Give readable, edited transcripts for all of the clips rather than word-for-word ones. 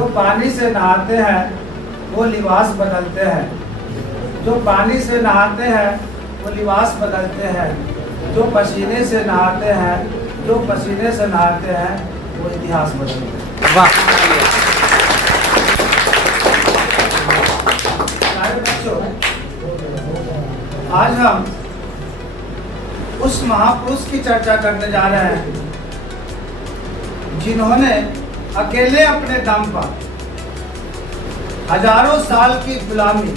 जो पानी से नहाते हैं वो लिबास बदलते हैं। जो पानी से नहाते हैं वो लिबास बदलते हैं। जो पसीने से नहाते हैं, जो पसीने से नहाते हैं वो इतिहास बदलते हैं। वाह। बच्चों, आज हम उस महापुरुष की चर्चा करने जा रहे हैं जिन्होंने अकेले अपने दम पर हजारों साल की गुलामी,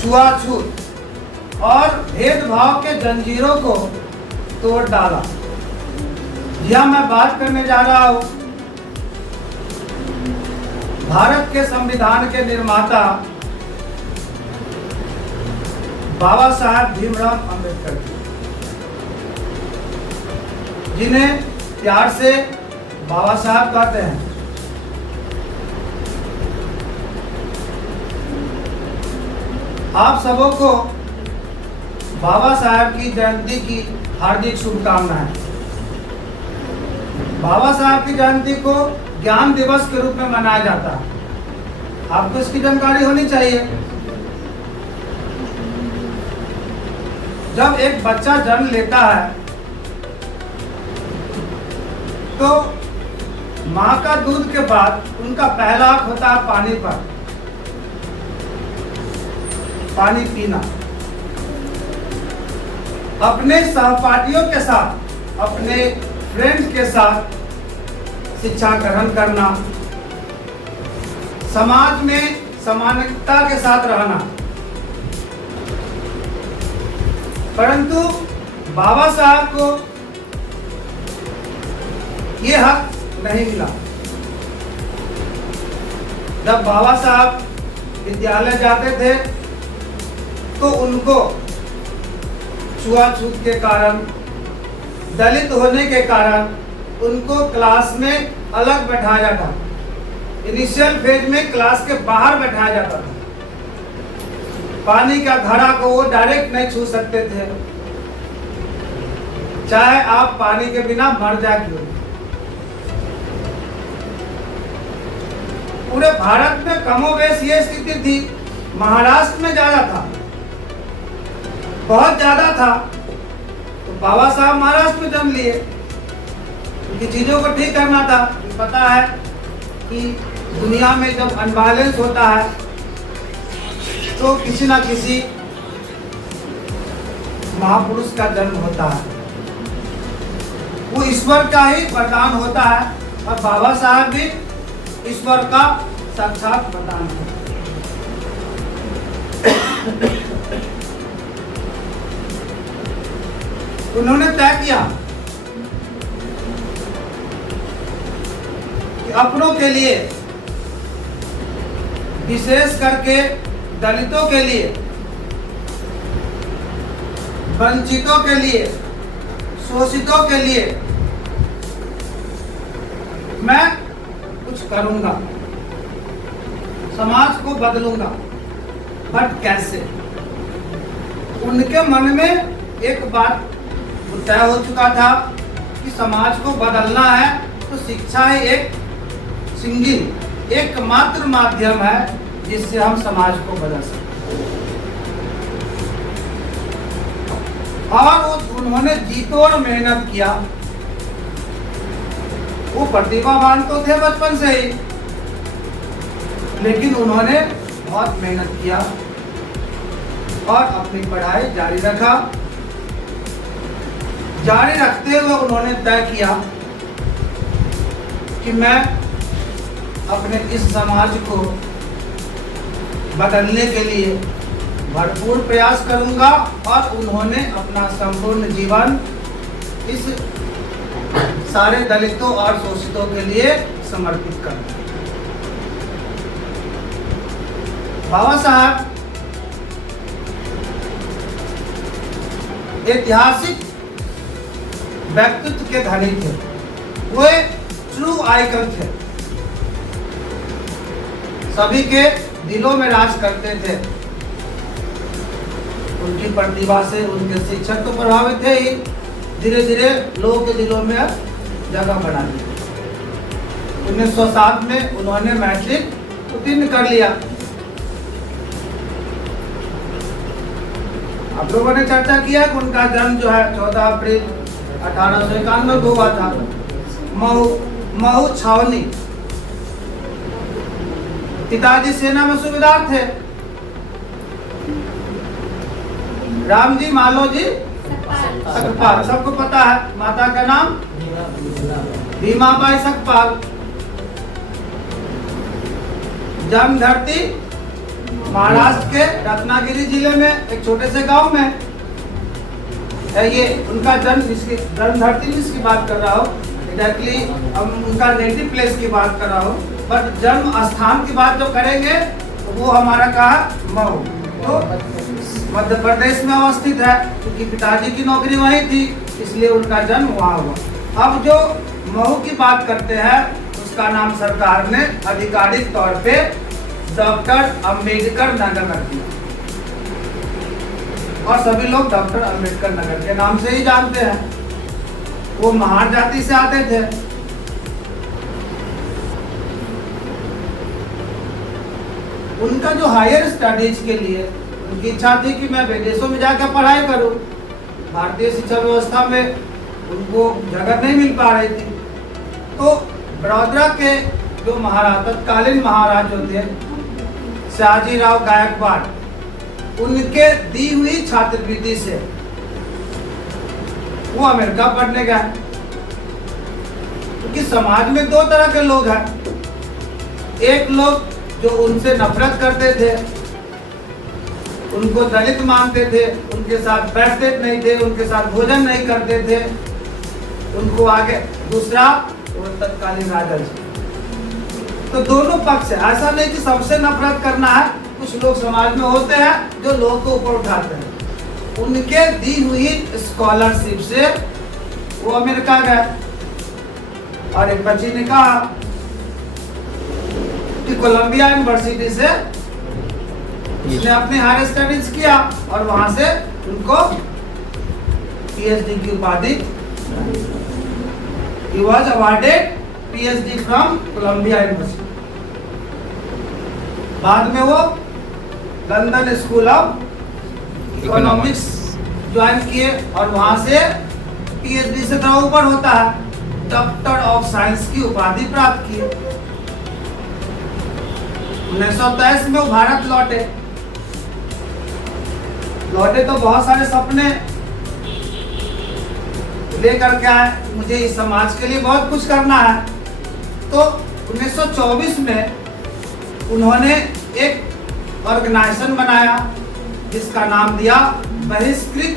छुआछूत और भेदभाव के जंजीरों को तोड़ डाला। यह मैं बात करने जा रहा हूं भारत के संविधान के निर्माता बाबा साहब भीमराव अंबेडकर जी, जिन्हें प्यार से बाबा साहब कहते हैं। आप सबों को बाबा साहब की जयंती की हार्दिक शुभकामनाएं। बाबा साहब की जयंती को ज्ञान दिवस के रूप में मनाया जाता है। आपको इसकी जानकारी होनी चाहिए। जब एक बच्चा जन्म लेता है तो माँ का दूध के बाद उनका पहला हक होता है पानी पर, पानी पीना। अपने सहपाठियों के साथ, अपने फ्रेंड्स के साथ शिक्षा ग्रहण करना, समाज में समानता के साथ रहना। परंतु बाबा साहब को ये हक नहीं मिला। जब बाबा साहब विद्यालय जाते थे तो उनको छुआछूत के कारण, दलित होने के कारण उनको क्लास में अलग बैठाया जाता। इनिशियल फेज में क्लास के बाहर बैठाया जाता था। पानी का घड़ा को वो डायरेक्ट नहीं छू सकते थे, चाहे आप पानी के बिना मर जाए क्यों। पूरे भारत में कमोबेश ये स्थिति थी। महाराष्ट्र में ज्यादा था, बहुत ज्यादा था। तो बाबा साहब महाराष्ट्र में जन्म लिए, क्योंकि चीजों को ठीक करना था। पता है कि दुनिया में जब अनबैलेंस होता है तो किसी ना किसी महापुरुष का जन्म होता है। वो ईश्वर का ही वरदान होता है, और बाबा साहब भी ईश्वर का साक्षात वरदान है। उन्होंने तय किया कि अपनों के लिए, विशेष करके दलितों के लिए, वंचितों के लिए, शोषितों के लिए मैं कुछ करूंगा, समाज को बदलूंगा। बट कैसे? उनके मन में एक बात तय हो चुका था कि समाज को बदलना है तो शिक्षा ही एक सिंगल, एकमात्र माध्यम है जिससे हम समाज को बदल सकते हैं। और उन्होंने जीतोड़ मेहनत किया। वो प्रतिभावान तो थे बचपन से ही, लेकिन उन्होंने बहुत मेहनत किया और अपनी पढ़ाई जारी रखा। जारी रखते हुए उन्होंने तय किया कि मैं अपने इस समाज को बदलने के लिए भरपूर प्रयास करूंगा। और उन्होंने अपना संपूर्ण जीवन इस सारे दलितों और शोषितों के लिए समर्पित कर दिया। बाबा साहब ऐतिहासिक व्यक्तित्व के धनी थे। वो ट्रू आइकन थे, सभी के दिलों में राज करते थे। उनकी प्रतिभा से उनके शिक्षक तो प्रभावित थे ही, धीरे धीरे लोगों के दिलों में जगह बना दी। 1907 में उन्होंने मैट्रिक उत्तीर्ण कर लिया। आप लोगों ने चर्चा किया कि उनका जन्म जो है 14 अप्रैल 1891 को हुआ था, महू छावनी। पिताजी सेना में सूबेदार थे। राम जी मालो जी सकपाल, सबको पता है। माता का नाम भीमाबाई सकपाल। जन्म धरती महाराष्ट्र के रत्नागिरी जिले में एक छोटे से गांव में है। ये उनका जन्म धरती जिसकी बात कर रहा हूँ, एग्जैक्टली हम उनका नेटिव प्लेस की बात कर रहा हूँ, बट जन्म स्थान की बात जो करेंगे तो वो हमारा कहा महू, तो मध्य प्रदेश में अवस्थित है। क्योंकि पिताजी की नौकरी वहीं थी, इसलिए उनका जन्म वहाँ हुआ। अब जो महू की बात करते हैं उसका नाम सरकार ने आधिकारिक तौर पे डॉक्टर अंबेडकर नगर रख दिया, और सभी लोग डॉक्टर अंबेडकर नगर के नाम से ही जानते हैं। वो महार जाति से आते थे। उनका जो हायर स्टडीज के लिए उनकी इच्छा थी कि मैं विदेशों में जाकर पढ़ाई करूं। भारतीय शिक्षा व्यवस्था में उनको जगह नहीं मिल पा रही थी, तो बड़ौदा के जो महाराज, तत्कालीन महाराज जो थे शहाजीराव गायकवाड़, उनके दी हुई छात्रवृत्ति से वो अमेरिका पढ़ने गए। क्योंकि समाज में दो तरह के लोग हैं। एक लोग जो उनसे नफरत करते थे, उनको दलित मानते थे, उनके साथ बैठते नहीं थे, उनके साथ भोजन नहीं करते थे, उनको आगे। दूसरा वो तत्कालीन राजर्षि। तो दोनों पक्ष है, ऐसा नहीं कि सबसे नफरत करना है। कुछ लोग समाज में होते हैं जो लोगों को ऊपर उठाते हैं। उनके दी हुई स्कॉलरशिप से वो अमेरिका गए, और एक बच्ची ने कहा कि कोलंबिया यूनिवर्सिटी से उसने अपने हायर स्टडीज किया, और वहां से उनको पीएचडी की उपाधि, he was awarded PhD from Columbia University. बाद में वो London School of Economics join किए, और वहां से पीएचडी से थोड़ा ऊपर होता है, डॉक्टर ऑफ साइंस की उपाधि प्राप्त की। 1923 में वो भारत लौटे तो बहुत सारे सपने लेकर के आए, मुझे इस समाज के लिए बहुत कुछ करना है। तो 1924 में उन्होंने एक ऑर्गेनाइजेशन बनाया जिसका नाम दिया बहिष्कृत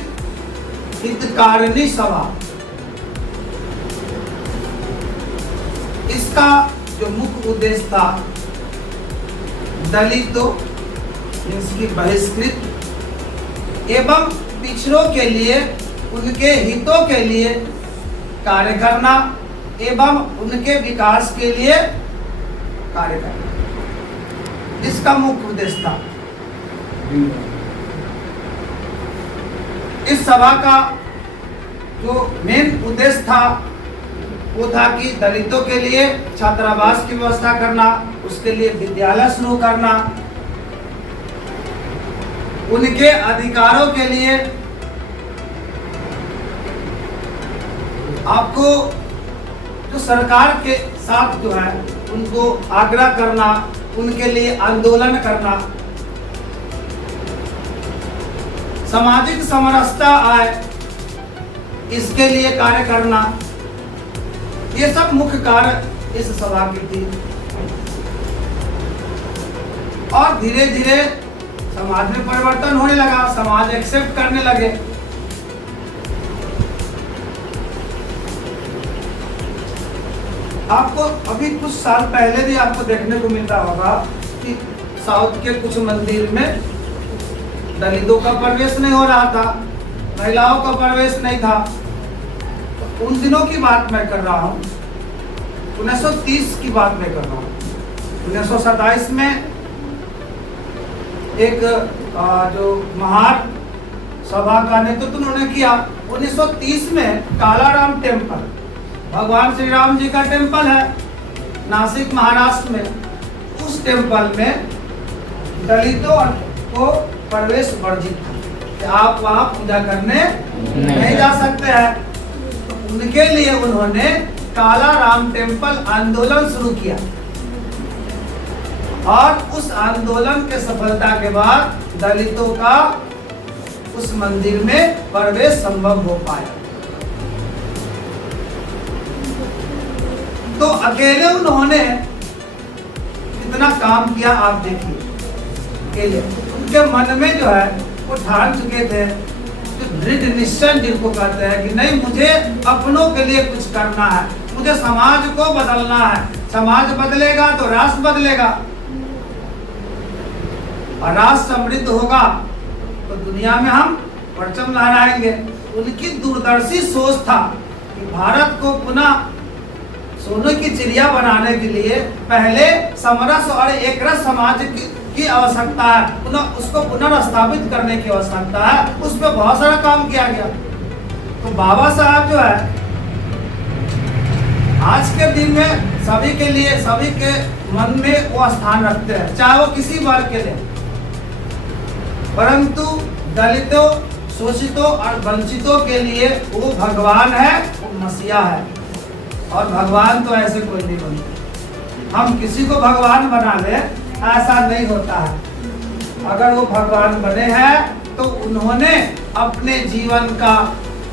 हितकारिणी सभा। इसका जो मुख्य उद्देश्य था दलितों, इसकी बहिष्कृत एवं पिछड़ों के लिए, उनके हितों के लिए कार्य करना एवं उनके विकास के लिए कार्य करना, इसका मुख्य उद्देश्य था। इस सभा का जो मेन उद्देश्य था वो था कि दलितों के लिए छात्रावास की व्यवस्था करना, उसके लिए विद्यालय शुरू करना, उनके अधिकारों के लिए आपको जो सरकार के साथ जो है उनको आग्रह करना, उनके लिए आंदोलन करना, सामाजिक समरसता आए इसके लिए कार्य करना, ये सब मुख्य कार्य इस सभा की थी। और धीरे धीरे समाज में परिवर्तन होने लगा, समाज एक्सेप्ट करने लगे। आपको अभी कुछ साल पहले भी आपको देखने को मिलता होगा कि साउथ के कुछ मंदिर में दलितों का प्रवेश नहीं हो रहा था, महिलाओं का प्रवेश नहीं था। तो उन दिनों की बात मैं कर रहा हूँ, 1930 की बात मैं कर रहा हूँ। 1927 में एक जो महार सभा का नेतृत्व उन्होंने किया। 1930 में कालाराम टेम्पल, भगवान श्री राम जी का टेम्पल है, नासिक महाराष्ट्र में, उस टेम्पल में दलितों को प्रवेश वर्जित था कि आप वहां पूजा करने नहीं जा सकते हैं। तो उनके लिए उन्होंने काला राम टेम्पल आंदोलन शुरू किया और उस आंदोलन के सफलता के बाद दलितों का उस मंदिर में प्रवेश संभव हो पाया। तो अकेले उन्होंने कितना काम किया आप देखिए। अकेले उनके मन में जो है वो ठान चुके थे, जो दृढ़ निश्चय जिनको कहते हैं कि नहीं, मुझे अपनों के लिए कुछ करना है, मुझे समाज को बदलना है। समाज बदलेगा तो राष्ट्र बदलेगा और राष्ट्र समृद्ध होगा तो दुनिया में हम परचम लहराएंगे। उनकी दूरदर्शी सोच था कि भारत को पुनः सोने की चिड़िया बनाने के लिए पहले समरस और एकरस समाज की आवश्यकता है, पुनः उसको पुनर्स्थापित करने की आवश्यकता है। उस पर बहुत सारा काम किया गया। तो बाबा साहब जो है आज के दिन में सभी के लिए, सभी के मन में वो स्थान रखते हैं, चाहे वो किसी वर्ग के लिए। परंतु दलितों, शोषितों और वंचितों के लिए वो भगवान है, वो मसीहा है। और भगवान तो ऐसे कोई नहीं बनता। हम किसी को भगवान बना ले ऐसा नहीं होता है। अगर वो भगवान बने हैं तो उन्होंने अपने जीवन का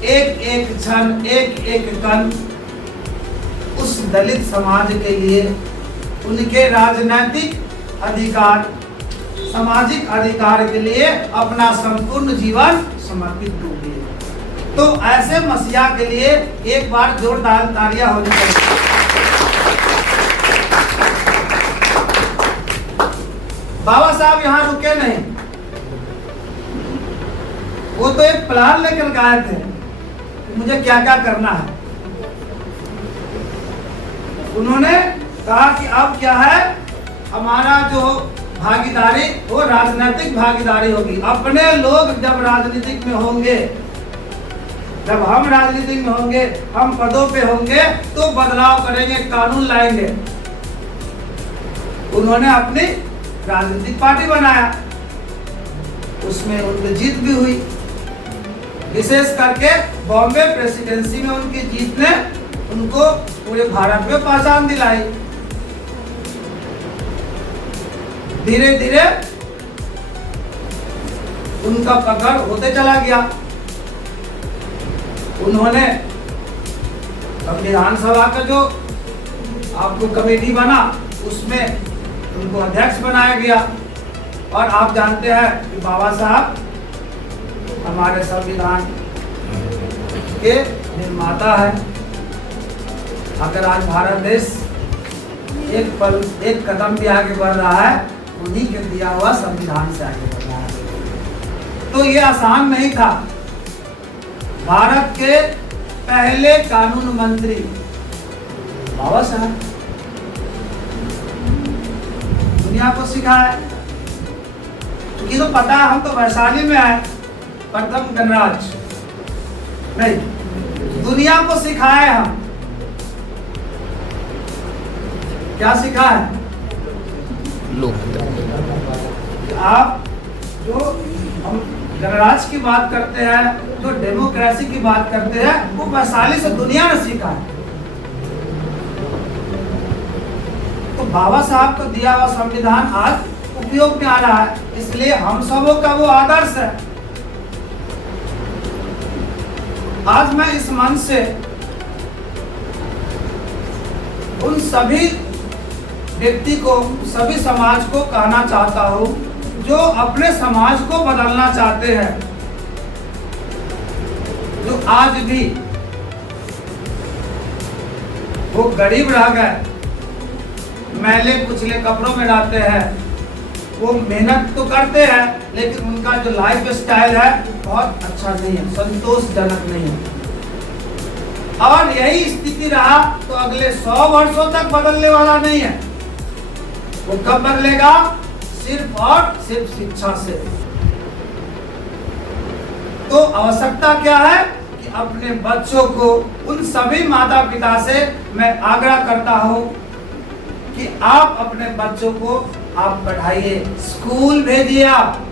एक एक क्षण, एक एक कण उस दलित समाज के लिए, उनके राजनीतिक अधिकार, सामाजिक अधिकार के लिए अपना संपूर्ण जीवन समर्पित कर दिए। तो ऐसे मसीहा के लिए एक बार जोरदार तालियां होनी चाहिए। बाबा साहब यहाँ रुके नहीं, वो तो एक प्लान लेकर गए थे कि मुझे क्या क्या करना है। उन्होंने कहा कि अब क्या है, हमारा जो भागीदारी वो राजनीतिक भागीदारी होगी। अपने लोग जब राजनीतिक में होंगे, जब हम राजनीतिक में होंगे, हम पदों पे होंगे तो बदलाव करेंगे, कानून लाएंगे। उन्होंने अपनी राजनीतिक पार्टी बनाया, उसमें उनकी जीत भी हुई। विशेष करके बॉम्बे प्रेसिडेंसी में उनकी जीत ने उनको पूरे भारत में पहचान दिलाई। धीरे धीरे उनका पकड़ होते चला गया। उन्होंने संविधान सभा का जो आपको कमेटी बना, उसमें उनको अध्यक्ष बनाया गया। और आप जानते हैं कि बाबा साहब हमारे संविधान के निर्माता है। अगर आज भारत देश एक कदम भी आगे बढ़ रहा है, उन्हीं के दिया हुआ संविधान से आगे बढ़ रहा है। तो ये आसान नहीं था। भारत के पहले कानून मंत्री बाबा साहब दुनिया को सिखाए। क्योंकि तो पता है, हम तो वैशाली में आए, प्रथम गणराज नहीं, दुनिया को सिखाए। हम क्या सीखा है? आप जो हम गणराज्य की बात करते हैं, जो डेमोक्रेसी की बात करते हैं, वो वैशाली से दुनिया ने सीखा है। तो बाबा साहब को दिया हुआ संविधान आज उपयोग में आ रहा है, इसलिए हम सबों का वो आदर्श है। आज मैं इस मंच से उन सभी व्यक्ति को, सभी समाज को कहना चाहता हूं जो अपने समाज को बदलना चाहते हैं, जो आज भी वो गरीब रह गए, मैले कुचले कपड़ों में रहते हैं। वो मेहनत तो करते हैं, लेकिन उनका जो लाइफ स्टाइल है बहुत अच्छा नहीं है, संतोषजनक नहीं है। और यही स्थिति रहा तो अगले 100 वर्षों तक बदलने वाला नहीं है। वो कब बदलेगा? सिर्फ और सिर्फ शिक्षा से। तो आवश्यकता क्या है कि अपने बच्चों को, उन सभी माता पिता से मैं आग्रह करता हूं कि आप अपने बच्चों को आप पढ़ाइए, स्कूल भेजिए। आप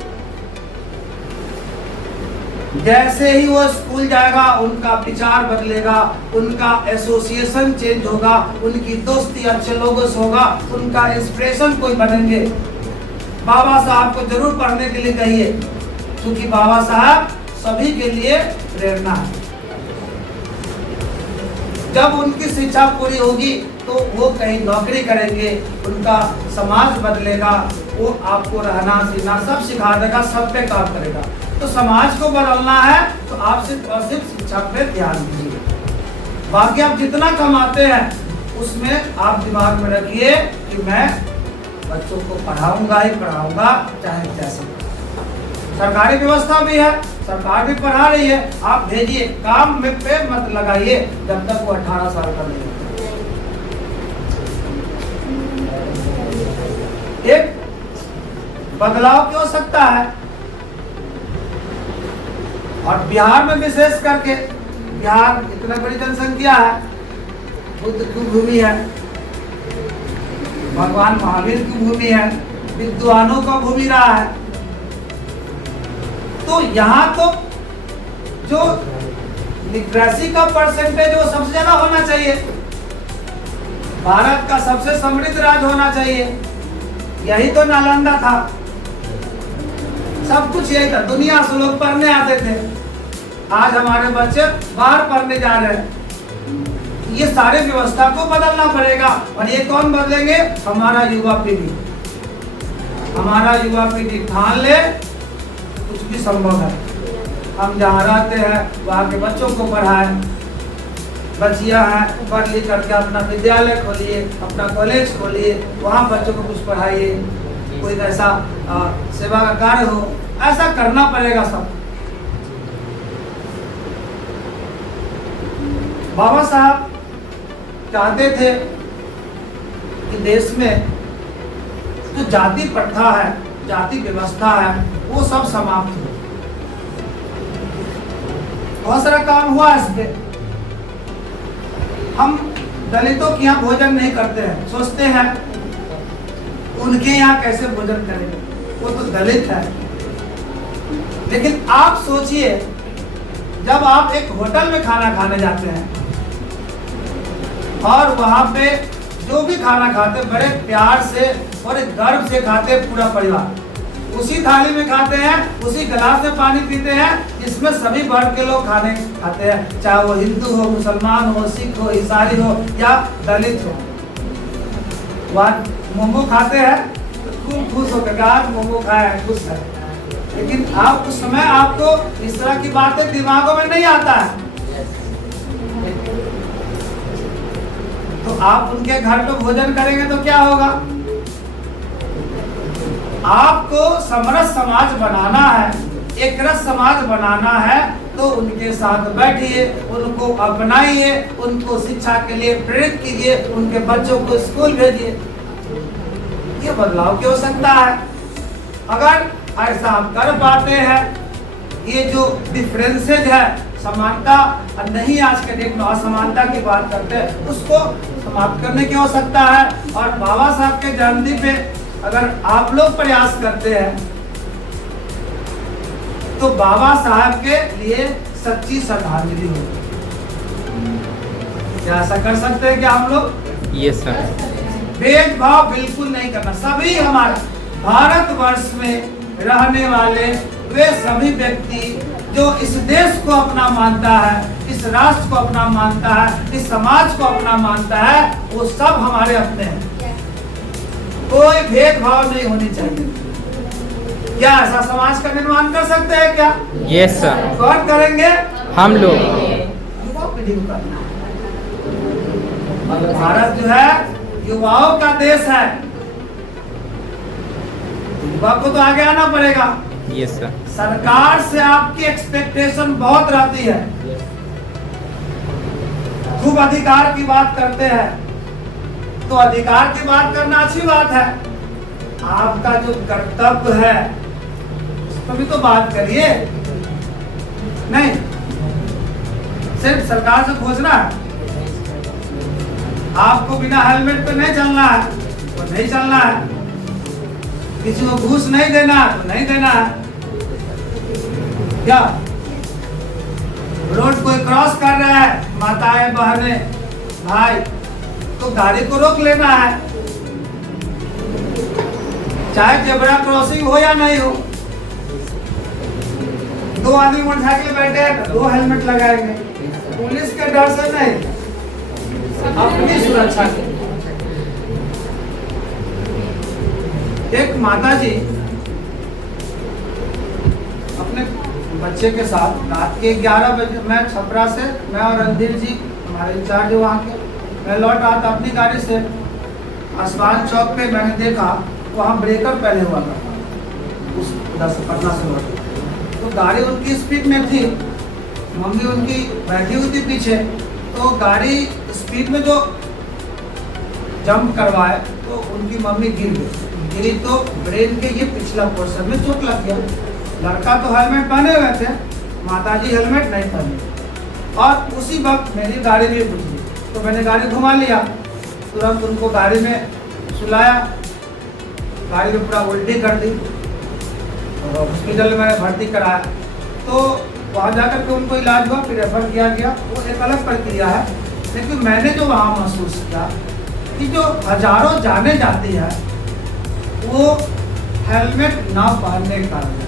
जैसे ही वो स्कूल जाएगा उनका विचार बदलेगा, उनका एसोसिएशन चेंज होगा, उनकी दोस्ती अच्छे लोगों से होगा, उनका इंस्पिरेशन कोई बनेंगे। बाबा साहब को जरूर पढ़ने के लिए कहिए, क्योंकि बाबा साहब सभी के लिए प्रेरणा है। जब उनकी शिक्षा पूरी होगी तो वो कहीं नौकरी करेंगे, उनका समाज बदलेगा, वो आपको रहना सीखना सब सिखा देगा, सब पे काम करेगा। तो समाज को बदलना है तो आप सिर्फ और सिर्फ शिक्षा पे ध्यान दीजिए। बाकी आप जितना कमाते हैं उसमें आप दिमाग में रखिए कि मैं बच्चों को पढ़ाऊंगा ही पढ़ाऊंगा, चाहे जैसा। सरकारी व्यवस्था भी है, सरकार भी पढ़ा रही है, आप भेजिए, काम में पे मत लगाइए जब तक वो 18 साल का नहीं होता। एक बदलाव क्यों हो सकता है, और बिहार में विशेष करके, बिहार इतना बड़ी जनसंख्या है, बुद्ध की भूमि है, भगवान महावीर की भूमि है, विद्वानों का भूमि रहा है। तो यहाँ तो जो लिटरेसी का परसेंटेज वो सबसे ज्यादा होना चाहिए, भारत का सबसे समृद्ध राज्य होना चाहिए। यही तो नालंदा था, सब कुछ यही था, दुनिया से लोग पढ़ने आते थे। आज हमारे बच्चे बाहर पढ़ने जा रहे हैं। ये सारे व्यवस्था को बदलना पड़ेगा, और ये कौन बदलेंगे, हमारा युवा पीढ़ी। हमारा युवा पीढ़ी ठान ले, कुछ भी संभव है। हम जहाँ रहते हैं वहाँ के बच्चों को पढ़ाएं, बच्चियाँ हैं पढ़ लिख करके अपना विद्यालय खोलिए, अपना कॉलेज खोलिए, वहाँ बच्चों को कुछ पढ़ाइए, कोई ऐसा सेवा का कार्य हो, ऐसा करना पड़ेगा सब। बाबा साहब चाहते थे कि देश में जो जाति प्रथा है, जाति व्यवस्था है, वो सब समाप्त हो। बहुत सारा काम हुआ इस पे। हम दलितों के यहाँ भोजन नहीं करते हैं, सोचते हैं उनके यहाँ कैसे भोजन करेंगे, वो तो दलित है। लेकिन आप सोचिए, जब आप एक होटल में खाना खाने जाते हैं और वहां पे जो भी खाना खाते बड़े प्यार से और एक गर्व से खाते पूरा परिवार, उसी थाली में खाते हैं, उसी गिलास में पानी पीते हैं जिसमें सभी वर्ग के लोग खाने खाते हैं, चाहे वो हिंदू हो, मुसलमान हो, सिख हो, ईसाई हो या दलित हो। वहाँ मोमो खाते हैं तो खूब खुश होकर आज मोमो खाया, खुश है। लेकिन आप उस समय आपको इस तरह की बातें दिमागों में नहीं आता है। तो आप उनके घर पे भोजन करेंगे तो क्या होगा। आपको समरस समाज बनाना है, एक रस समाज बनाना है, तो उनके साथ बैठिए, उनको अपनाइए, उनको शिक्षा के लिए प्रेरित कीजिए, उनके बच्चों को स्कूल भेजिए। ये बदलाव क्यों हो सकता है। अगर ऐसा आप कर पाते हैं, ये जो डिफरेंसेज है, समानता नहीं, आज के डेट में असमानता की बात करते हैं, उसको समाप्त करने की हो सकता है। और बाबा साहब के जन्मदिन पे अगर आप लोग प्रयास करते हैं तो बाबा साहब के लिए सच्ची श्रद्धांजलि होगी। क्या ऐसा कर सकते हैं क्या हम लोग? Yes sir. भेदभाव बिल्कुल नहीं करना। सभी हमारे भारतवर्ष में रहने वाले वे सभी व्यक्ति जो इस देश को अपना मानता है, इस राष्ट्र को अपना मानता है, इस समाज को अपना मानता है, वो सब हमारे अपने हैं। कोई भेदभाव नहीं होनी चाहिए। क्या ऐसा समाज का निर्माण कर सकते हैं क्या? Yes sir. कौन करेंगे? हम लोग। युवा पीढ़ी को करना है। भारत जो है युवाओं का देश है, युवा को तो आगे आना पड़ेगा। Yes sir. सरकार से आपकी एक्सपेक्टेशन बहुत रहती है, खूब अधिकार की बात करते हैं, तो अधिकार की बात करना अच्छी बात है। आपका जो कर्तव्य है उस पर भी तो बात करिए। नहीं सिर्फ सरकार से खोजना है, आपको बिना हेलमेट पे नहीं चलना है, तो नहीं चलना है, किसी को घूस नहीं देना है तो नहीं देना है। क्या रोड कोई क्रॉस कर रहा है, माताएं बहनें भाई, तो गाड़ी को रोक लेना है, चाहे जेब्रा क्रॉसिंग हो या नहीं हो। दो आदमी मोटरसाइकिल बैठे हैं तो 2 हेलमेट लगाएंगे, पुलिस के डर से नहीं, अपनी सुरक्षा के। एक माता जी अपने बच्चे के साथ रात के 11 बजे, मैं छपरा से, मैं और रणधीर जी हमारे इंचार्ज वहाँ के, मैं लौट रहा था अपनी गाड़ी से, आसमान चौक पे मैंने देखा वहाँ ब्रेकर पहले हुआ था, उस उधर से पटना से लौट, तो गाड़ी उनकी स्पीड में थी, मम्मी उनकी बैठी हुई थी पीछे, तो गाड़ी स्पीड में जो जंप करवाए तो उनकी मम्मी गिरी तो ब्रेन के ये पिछला पोर्शन में चोट लग गया। लड़का तो हेलमेट पहने हुए थे, माताजी हेलमेट नहीं पहने, और उसी वक्त मेरी गाड़ी भी रुक गई, तो मैंने गाड़ी घुमा लिया, तुरंत उनको गाड़ी में सुलाया, गाड़ी में पूरा उल्टी कर दी, हॉस्पिटल में मैंने भर्ती कराया, तो वहाँ जाकर के उनको इलाज हुआ, फिर रेफर किया गया। वो एक अलग प्रक्रिया है, लेकिन मैंने जो वहाँ महसूस किया कि जो हजारों जाने जाती है वो हेलमेट ना पहनने के कारण।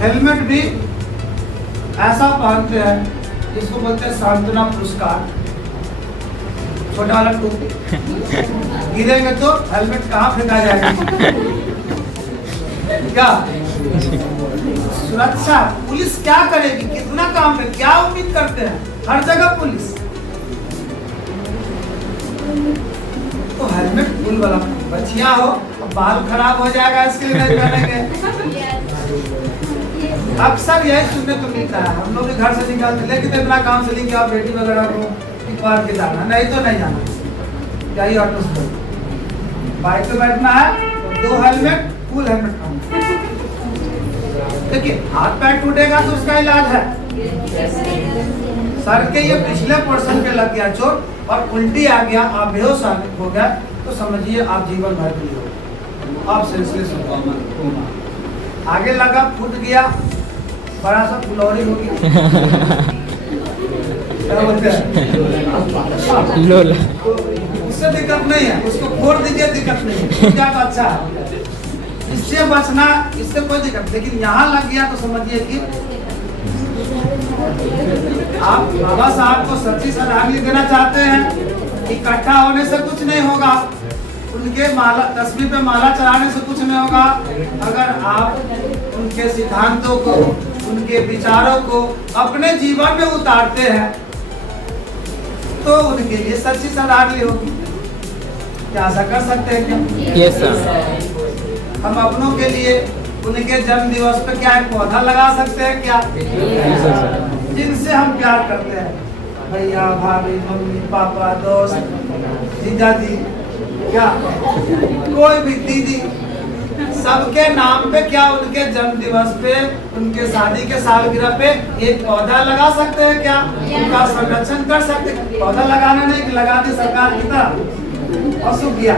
हेलमेट भी ऐसा पहनते हैं जिसको बोलते हैं सांत्वना पुरस्कार, छोटा वाला टोपी, गिरेंगे तो हेलमेट कहाँ फेंका जाएगा। क्या सुरक्षा पुलिस क्या करेगी, कितना काम है, क्या उम्मीद करते हैं, हर जगह पुलिस। तो हेलमेट फुल वाला, बचिया हो बाल खराब हो जाएगा इसके लिए नहीं पहनेंगे। अक्सर यही सुनने को मिलता है, हम लोग भी घर से निकालते, लेकिन इतना काम से लेके आप बेटी वगैरह को पार के जाना, नहीं तो नहीं जाना, क्या ही ऑटो से बाइक पे बैठना है तो 2 हेलमेट, फुल हेलमेट पहनना। देखिए हाथ पैर टूटेगा तो उसका इलाज है, सर के ये पिछले पोर्शन पे लग गया चोट और उल्टी आ गया, आप बेहोश हो गया, तो समझिए आप जीवन भर के लिए हो, आप सेंसलेस हो। आगे लगा फूट गया, बड़ा सा फुलौरी हो गया, क्या बोलते हैं लोला, उससे दिक्कत नहीं है, उसको फोड़ दीजिए, दिक्कत नहीं है, क्या तो अच्छा है, इससे बचना, इससे कोई दिक्कत। लेकिन यहाँ लग गया तो समझिए कि आप बाबा साहब को सच्ची श्रद्धांजलि देना चाहते हैं, इकट्ठा होने से कुछ नहीं होगा, उनके माला तस्वीर पे माला चढ़ाने से कुछ नहीं होगा। अगर आप उनके सिद्धांतों को, उनके विचारों को अपने जीवन में उतारते हैं तो उनके लिए सच्ची श्रद्धांजलि होगी। क्या ऐसा कर सकते हैं क्या? Yes sir. हम अपनों के लिए उनके जन्म दिवस पे क्या एक पौधा लगा सकते हैं क्या? जिनसे हम प्यार करते हैं, भैया भाभी मम्मी पापा दोस्त जीजा जी, क्या कोई भी दीदी, सबके नाम पे क्या उनके जन्म दिवस पे, उनके शादी के सालगिरह पे एक पौधा लगा सकते हैं क्या? उनका संरक्षण कर सकते हैं। पौधा लगाना नहीं कि लगा दी सरकार की तरह और सूख गया।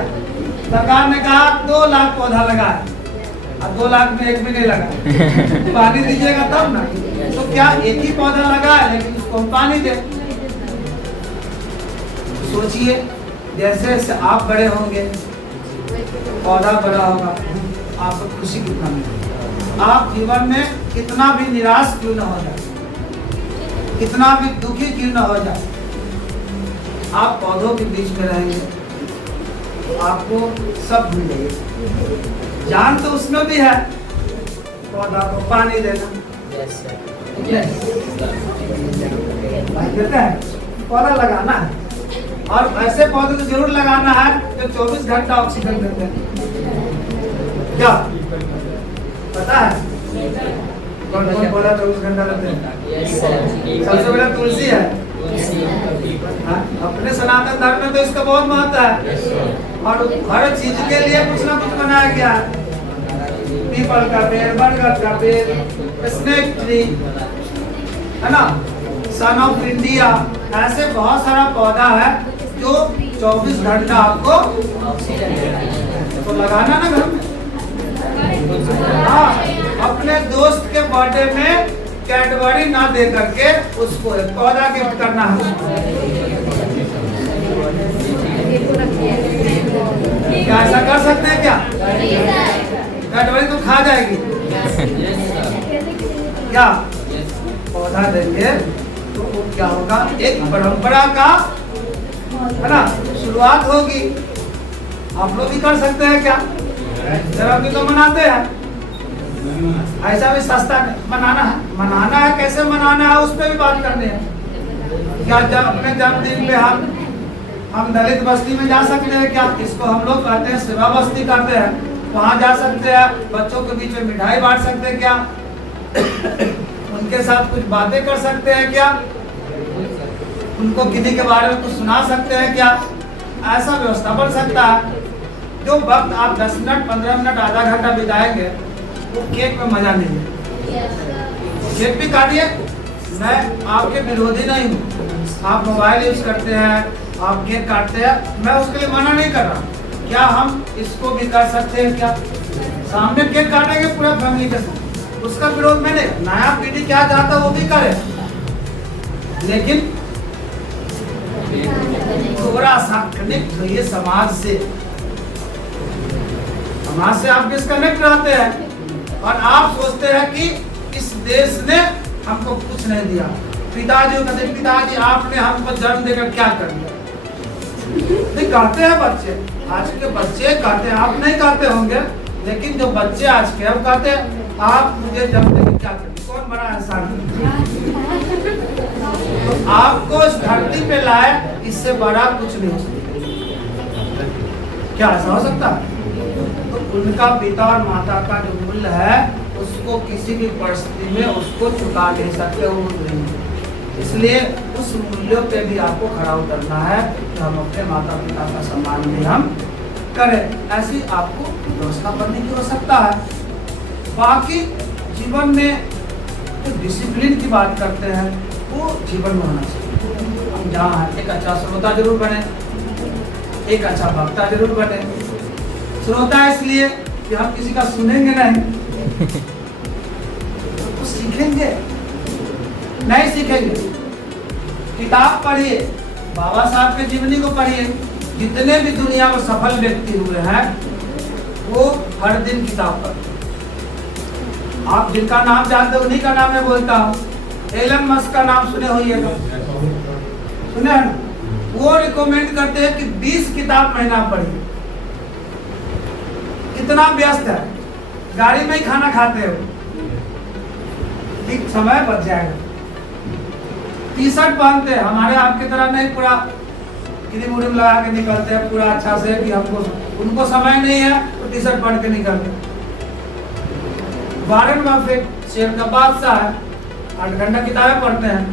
सरकार ने कहा 2 लाख पौधा लगाए और 2 लाख में एक भी नहीं लगा, पानी दीजिएगा तब ना। तो क्या एक ही पौधा लगा है लेकिन उसको हम पानी दे। सोचिए जैसे जैसे आप बड़े होंगे पौधा बड़ा होगा, आपको खुशी कितना मिलेगी। आप जीवन में कितना भी निराश क्यों न हो जाए, कितना भी दुखी क्यों न हो जाए, आप पौधों के बीच में रहेंगे तो आपको सब मिलेगा। जान तो उसमें भी है, पौधा को पानी देना, देते हैं, पौधा लगाना है और ऐसे पौधे तो जरूर लगाना है जो 24 घंटा ऑक्सीजन देते हैं। क्या पता है कौन कौन पौधा 24 घंटा देते हैं? सबसे बड़ा तुलसी है। अपने सनातन धर्म में तो इसका बहुत महत्व है और हर चीज के लिए कुछ ना कुछ बनाया गया है। पीपल का पेड़, बरगद का पेड़, स्नेक ट्री, है ना, सन ऑफ इंडिया, ऐसे बहुत सारा पौधा है जो 24 घंटा आपको तो लगाना ना घर में। हाँ, अपने दोस्त के बर्थडे में कैडबरी ना दे करके उसको एक पौधा गिफ्ट करना है। क्या ऐसा कर सकते हैं क्या? कैडबरी तो खा जाएगी क्या? पौधा देंगे तो वो क्या होगा, एक परंपरा का है ना शुरुआत होगी। आप लोग भी कर सकते हैं क्या? जन्मदिन तो मनाते हैं, ऐसा भी सस्ता मनाना है। कैसे मनाना है उस पर भी बात करनी है। क्या अपने जन्मदिन पे हम दलित बस्ती में जा सकते हैं क्या? इसको हम लोग कहते हैं सेवा बस्ती कहते हैं। वहाँ जा सकते हैं, बच्चों के बीच में मिठाई बांट सकते हैं क्या? उनके साथ कुछ बातें कर सकते हैं क्या? उनको किसी के बारे में कुछ सुना सकते हैं क्या? ऐसा व्यवस्था बन सकता है। जो वक्त आप 10 मिनट 15 मिनट आधा घंटा बिताएंगे वो केक में मजा नहीं है। केक भी काटिए, मैं आपके विरोधी नहीं हूँ। आप मोबाइल यूज करते हैं, आप केक काटते हैं, मैं उसके लिए मना नहीं कर रहा। क्या हम इसको भी कर सकते हैं क्या? सामने केक काटेंगे पूरा फैमिली के साथ, उसका विरोध मैंने। नया पीढ़ी क्या चाहता है वो भी करे, लेकिन थोड़ा सा कनेक्ट होइए समाज से। समाज से आप डिस्कनेक्ट रहते हैं और आप सोचते हैं कि इस देश ने हमको कुछ नहीं दिया। पिताजी कहते हैं, पिताजी आपने हमको जन्म देकर क्या कर दिया? नहीं कहते हैं बच्चे, आज के बच्चे कहते हैं, आप नहीं कहते होंगे, लेकिन जो बच्चे आज के अब कहते हैं आप मुझे जन्म देकर क्या कर दिया? कौन बड़ा एहसान तो आपको इस धरती पे लाए, इससे बड़ा कुछ नहीं हो सकता। क्या ऐसा हो सकता? तो उनका पिता और माता का जो मूल्य है उसको किसी भी परिस्थिति में उसको चुका नहीं सकते वो नहीं। इसलिए उस मूल्यों पे भी आपको खड़ा उतरना है कि हम अपने माता पिता का सम्मान भी हम करें। ऐसी आपको व्यवस्था करने की आवश्यकता है। बाकी जीवन में जो डिसिप्लिन की बात करते हैं वो जीवन में होना चाहिए। हम जहाँ हैं एक अच्छा श्रोता जरूर बने, एक अच्छा वक्ता जरूर बने। श्रोता इसलिए कि हम किसी का सुनेंगे नहीं तो सीखेंगे नहीं सीखेंगे। किताब पढ़िए, बाबा साहब के जीवनी को पढ़िए। जितने भी दुनिया में सफल व्यक्ति हुए हैं वो हर दिन किताब पढ़ते। आप जिनका नाम जानते हो उन्हीं का नाम मैं बोलता हूँ। एलन मस्क का नाम सुने होइएगा, सुने हैं ना? वो रिकमेंड करते हैं कि 20 किताब महीना पढ़िए। कितना व्यस्त है, गाड़ी में ही खाना खाते हो, ठीक समय बच जाएगा। टी शर्ट पहनते हैं, हमारे आपकी तरह नहीं पूरा क्रीम उरीम लगा के निकलते हैं पूरा अच्छा से कि हमको उनको समय नहीं है तो टी शर्ट पहन के निकलते हैं। वारेन बफेट शेर का बादशाह है, 8 घंटा किताबें पढ़ते हैं।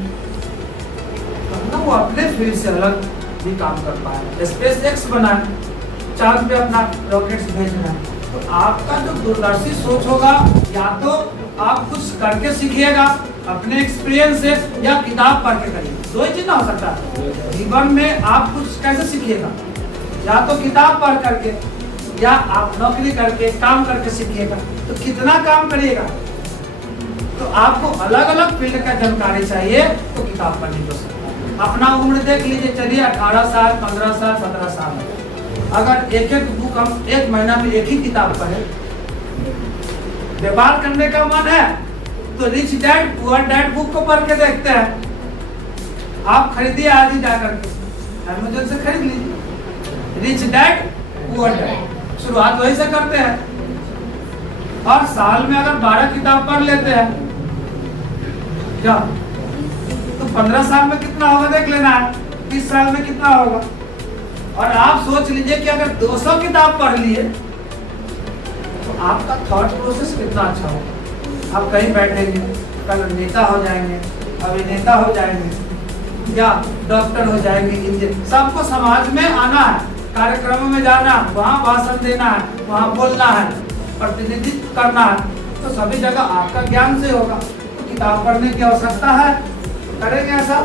तो वो अपने फील्ड से अलग भी काम कर पाए, स्पेस एक्स बनाए, चांद पे अपना रॉकेट्स भेजना है। तो आपका जो दूरदर्शी सोच होगा, या तो आप कुछ करके सीखिएगा अपने एक्सपीरियंस से, या किताब पढ़ के करिए। दो ही चीज ना हो सकता है जीवन में। आप कुछ कैसे सीखिएगा? या तो किताब पढ़ करके, या आप नौकरी करके काम करके सीखिएगा। तो कितना काम करिएगा? तो आपको अलग अलग फील्ड का जानकारी चाहिए तो किताब पढ़नी हो सकता है। अपना उम्र देख लीजिए, चलिए 18 साल 15 साल 17 साल, अगर एक एक बुक हम एक महीना में एक ही किताब पढ़े। व्यापार करने का मन है तो rich dad poor dad book को पढ़ के देखते हैं। आप खरीदिए आज ही जाकर के, अमेज़न से खरीद लीजिए, रिच डैड पुअर डैड। शुरुआत वही से करते हैं और साल में अगर 12 किताब पढ़ लेते हैं क्या, तो 15 साल में कितना होगा देख लेना है, 20 साल में कितना होगा। और आप सोच लीजिए कि अगर 200 किताब पढ़ लिए तो आपका थॉट प्रोसेस कितना अच्छा होगा। आप कहीं बैठेंगे, कल नेता हो जाएंगे, अभिनेता हो जाएंगे, या डॉक्टर हो जाएंगे, इंजीनियर। सबको समाज में आना है, कार्यक्रमों में जाना है, वहाँ भाषण देना है, वहाँ बोलना है, प्रतिनिधित्व करना है। तो सभी जगह आपका ज्ञान से होगा। तो किताब पढ़ने की आवश्यकता है, करेंगे ऐसा?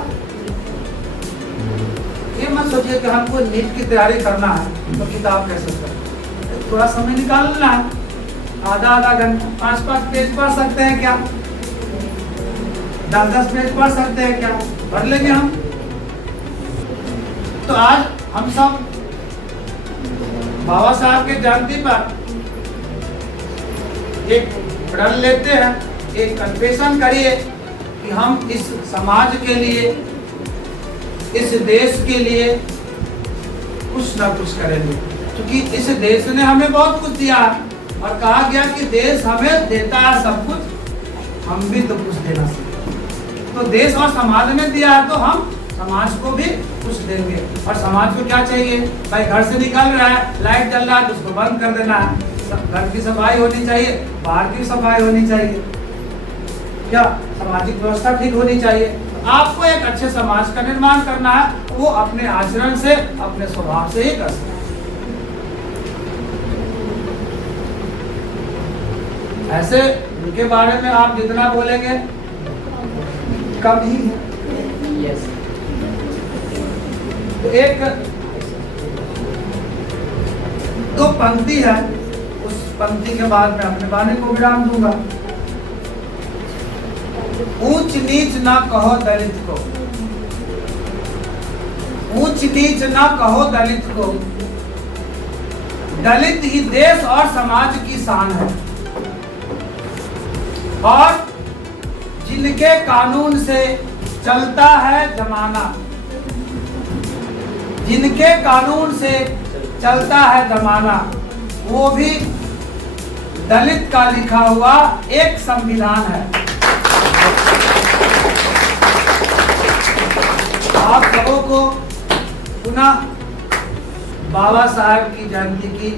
ये मत सोचिए कि हमको नीट की तैयारी करना है तो किताब कैसे करें। थोड़ा समय निकालना है, आधा घंटा, 5 पेज पढ़ सकते हैं क्या, 10 पेज पढ़ सकते हैं क्या, पढ़ लेंगे हम। तो आज हम सब बाबा साहब के जयंती पर एक प्रण लेते हैं, एक कन्फेशन करिए कि हम इस समाज के लिए, इस देश के लिए कुछ ना कुछ करेंगे, क्योंकि इस देश ने हमें बहुत कुछ दिया और कहा गया कि देश हमें देता है सब कुछ, हम भी तो कुछ देना सीखें। तो देश और समाज ने दिया है तो हम समाज को भी कुछ देंगे। और समाज को क्या चाहिए भाई, घर से निकल रहा है, लाइट जल रहा है तो उसको बंद कर देना है, घर की सफाई होनी चाहिए, बाहर की सफाई होनी चाहिए, क्या सामाजिक व्यवस्था ठीक होनी चाहिए। तो आपको एक अच्छे समाज का निर्माण करना है, वो अपने आचरण से, अपने स्वभाव से ही कर सकते हैं। ऐसे उनके बारे में आप जितना बोलेंगे कम ही है। यस। तो एक दो पंक्ति है, उस पंक्ति के बाद मैं अपने वाणी को विराम दूंगा। ऊंच नीच ना कहो दलित को, ऊंच नीच ना कहो दलित को, दलित ही देश और समाज की शान है। और जिनके कानून से चलता है जमाना, जिनके कानून से चलता है जमाना, वो भी दलित का लिखा हुआ एक संविधान है। आप सबों को पुनः बाबा साहब की जयंती की